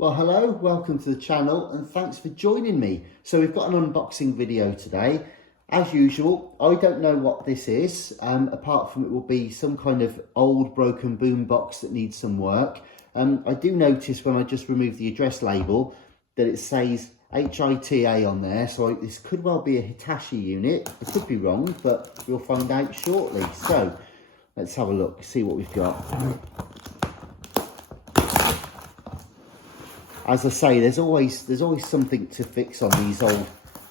Well, hello, welcome to the channel and thanks for joining me. So we've got an unboxing video today. As usual, I don't know what this is, apart from it will be some kind of old broken boombox that needs some work. I do notice when I just remove the address label that it says HITA on there, so this could well be a Hitachi unit. I could be wrong, but we'll find out shortly. So let's have a look, see what we've got. As I say, there's always something to fix on these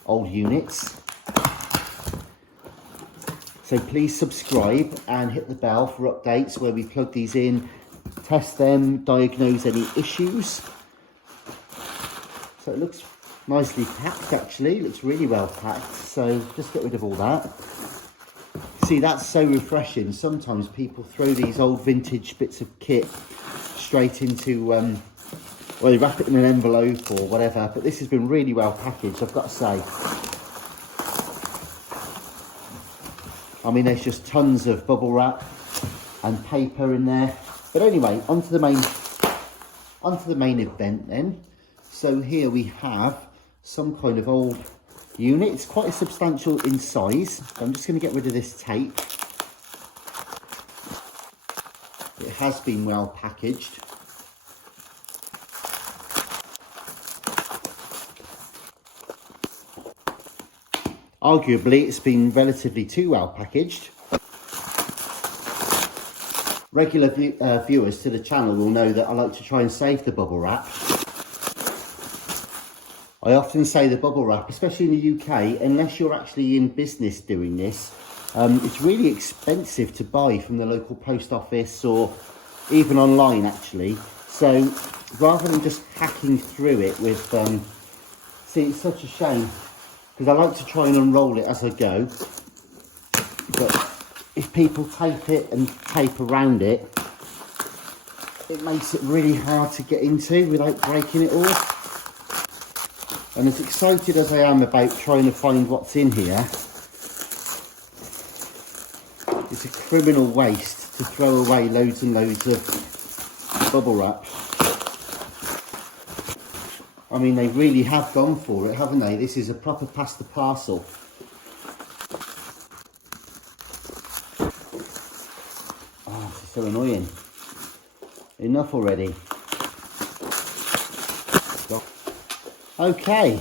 old units. So please subscribe and hit the bell for updates where we plug these in, test them, diagnose any issues. So it looks nicely packed actually, it looks really well packed. So just get rid of all that. See, that's so refreshing. Sometimes people throw these old vintage bits of kit straight into well, they wrap it in an envelope or whatever, but this has been really well packaged, I've got to say. I mean, there's just tons of bubble wrap and paper in there. But anyway, onto the main event then. So here we have some kind of old unit. It's quite substantial in size. I'm just going to get rid of this tape. It has been well packaged. Arguably, it's been relatively too well packaged. Regular viewers to the channel will know that I like to try and save the bubble wrap. I often say the bubble wrap, especially in the UK, unless you're actually in business doing this, it's really expensive to buy from the local post office or even online actually. So rather than just hacking through it with, see, it's such a shame, because I like to try and unroll it as I go, but if people tape it and tape around it, it makes it really hard to get into without breaking it all. And as excited as I am about trying to find what's in here, it's a criminal waste to throw away loads and loads of bubble wrap. I mean, they really have gone for it, haven't they? This is a proper pasta parcel. Oh, this is so annoying. Enough already. Okay.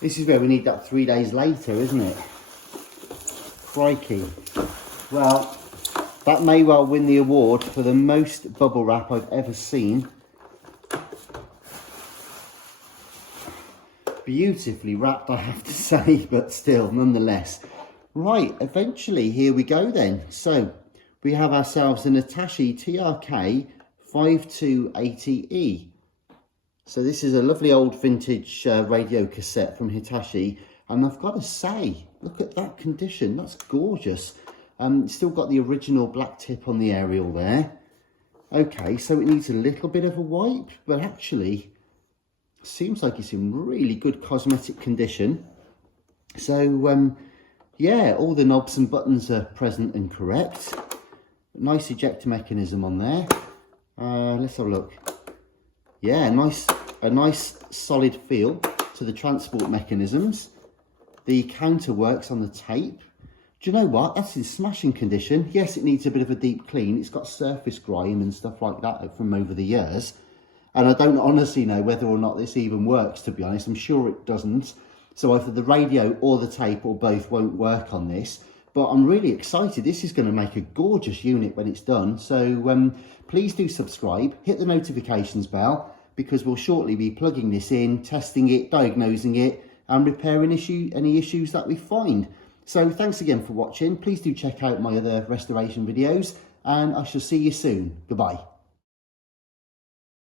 This is where we need that 3 days later, isn't it? Crikey. Well, that may well win the award for the most bubble wrap I've ever seen. Beautifully wrapped, I have to say, but still, nonetheless. Right, eventually, here we go then. So, we have ourselves an Hitachi TRK-5280E. So this is a lovely old vintage radio cassette from Hitachi. And I've got to say, look at that condition, that's gorgeous. Still got the original black tip on the aerial there. Okay, so it needs a little bit of a wipe, but actually seems like it's in really good cosmetic condition. So yeah, all the knobs and buttons are present and correct. Nice ejector mechanism on there. Let's have a look. Yeah, a nice solid feel to the transport mechanisms. The counter works on the tape. Do you know what? That's in smashing condition. Yes, it needs a bit of a deep clean. It's got surface grime and stuff like that from over the years. And I don't honestly know whether or not this even works, to be honest. I'm sure it doesn't. So either the radio or the tape or both won't work on this. But I'm really excited. This is going to make a gorgeous unit when it's done. So please do subscribe, hit the notifications bell, because we'll shortly be plugging this in, testing it, diagnosing it, and repairing any issues that we find. So thanks again for watching. Please do check out my other restoration videos, and I shall see you soon. Goodbye.